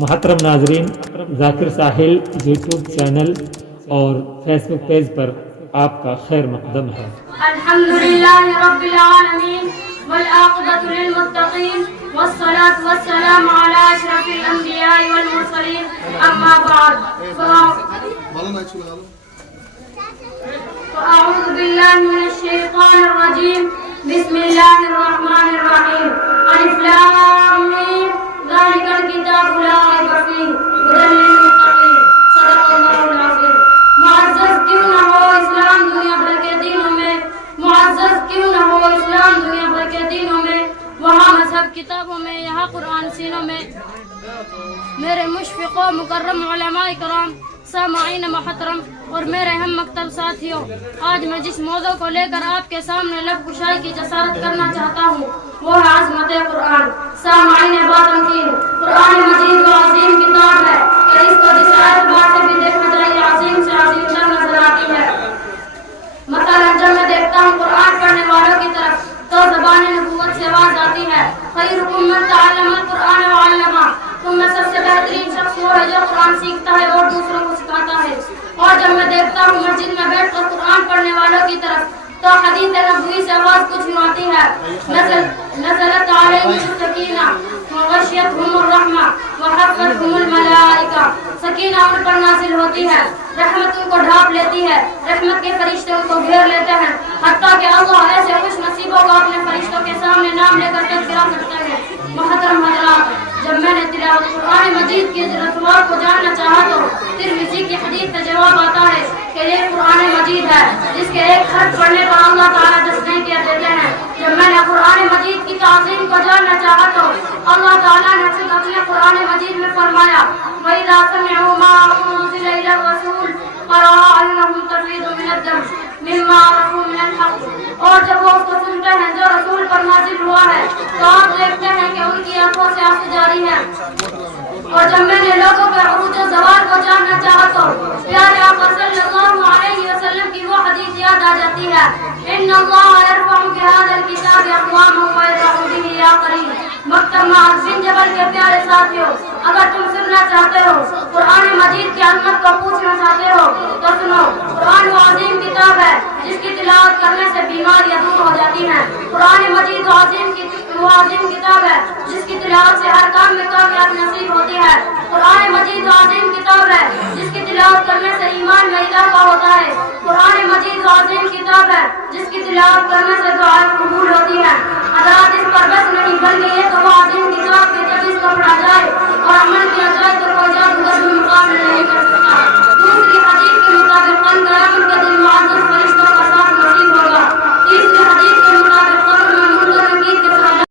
محترم ناظرین، ذاکر ساحل YouTube channel اور فیس بک پیج پر آپ کا خیر مقدم ہے۔ الحمدللہ رب العالمین والعاقبۃ للمتقین والصلاة والسلام علی اشرف الانبیاء والمرسلین، اما بعد فاعوذ باللہ من الشیطان الرجیم، بسم اللہ الرحمن الرحیم، الف لام میم، ذالک الکتاب لا ریب فیہ ھدی للمتقین، صدق اللہ العظیم۔ معزز کیوں نہ ہو اسلام دنیا بھر کے دینوں میں، معزز کیوں نہ ہو اسلام دنیا بھر کے دینوں میں، وہاں مذہب کتابوں میں، یہاں قرآن سینوں میں۔ میرے مشفق و مکرم علماء کرام، سامعین محترم اور میرے ہم مکتب ساتھیوں، آج میں جس موضوع کو لے کر آپ کے سامنے لب کشائی کی جسارت کرنا چاہتا ہوں وہ ہے عظمت قرآن۔ سامعین باتمکین، قرآن مجید و عظیم کتاب ہے کہ اس کو جس اعتبار سے بھی دیکھنا چاہیے عظیم سے عظیم تر نظر آتی ہے۔ مثلا جب میں دیکھتا ہوں قرآن پڑھنے والوں کی طرف تو زبان نبوت سے آواز آتی ہے، خیرکم من تعلم القرآن وعلمہ، تم میں سب سے بہترین شخص وہ ہے جو قرآن سیکھتا ہے اور دوسروں کو سکھاتا ہے۔ اور جب میں دیکھتا ہوں مسجد میں بیٹھ کر قرآن پڑھنے والوں کی طرف تو حدیث نبوی سے آواز کچھ یوں آتی ہے، نزلت علیہم السکینہ وغشیتہم الرحمہ وحفتہم الملائکہ، سکینہ ان پر نازل ہوتی ہے، رحمت ان کو ڈھانپ لیتی ہے، رحمت کے فرشتے ان کو گھیر لیتے ہیں، حتیٰ کہ اللہ ایسے خوش نصیبوں کو اپنے فرشتوں کے سامنے نام لے کر تذکرہ کرتے ہیں۔ محترم حضرات، جب میں نے تلاوت قرآن مجید کی رتبات کو جاننا چاہا تو ترمذی کی حدیث کا جواب آتا ہے کہ یہ قرآن مجید ہے جس کے ایک حرف پڑھنے پر اللہ تعالیٰ 10 نیکیاں دیتے ہیں۔ جب میں نے قرآن مجید کی تعظیم کو جاننا چاہا تو اللہ تعالیٰ نے خود اپنے قرآن مجید میں فرمایا، وَإِذَا سَمِعُوا مَا أُنزِلَ إِلَى الرَّسُولِ تَرَىٰ أَعْيُنَهُمْ تَفِيضُ مِنَ الدَّمْعِ مِمَّا عَرَفُوا مِنَ الْحَقِّ، اور جب وہ اس کو سنتے ہیں جو رسول پر نازل ہوا ہے تو آپ دیکھتے ہیں کہ ان کی آنکھوں سے آنسو جاری ہیں۔ اور جب میں نے لوگوں کے عروج و زوال کو جاننا چاہا تو پیارے آقا صلی اللہ علیہ وسلم کی وہ حدیث یاد آ جاتی ہے، ان اللہ یرفع بہذا الکتاب اقواما ویضع بہ آخرین۔ مکتب معاذ بن جبل کے پیارے ساتھیوں، اگر تم سننا چاہتے ہو، قرآن مجید کی عظمت کو پوچھنا چاہتے ہو تو سنو، قرآن وہ عظیم کتاب ہے جس کی تلاوت کرنے سے بیماریاں دور ہو جاتی ہیں۔ قرآن مجید وہ عظیم کتاب ہے جس کی تلاوت سے ہر کام میں کامیاب نصیب ہوتی ہے۔ قرآن مجید وہ عظیم کتاب ہے جس کی تلاوت کرنے سے ایمان میں اضافہ ہوتا ہے۔ قرآن مجید وہ عظیم کتاب ہے جس کی تلاوت کرنے سے دعائیں قبول ہوتی ہیں۔ حضرات، اس پر بس نہیں بلکہ یہ تو وہ عظیم کتاب ہے جب اس کو پڑھا جائے اور عمل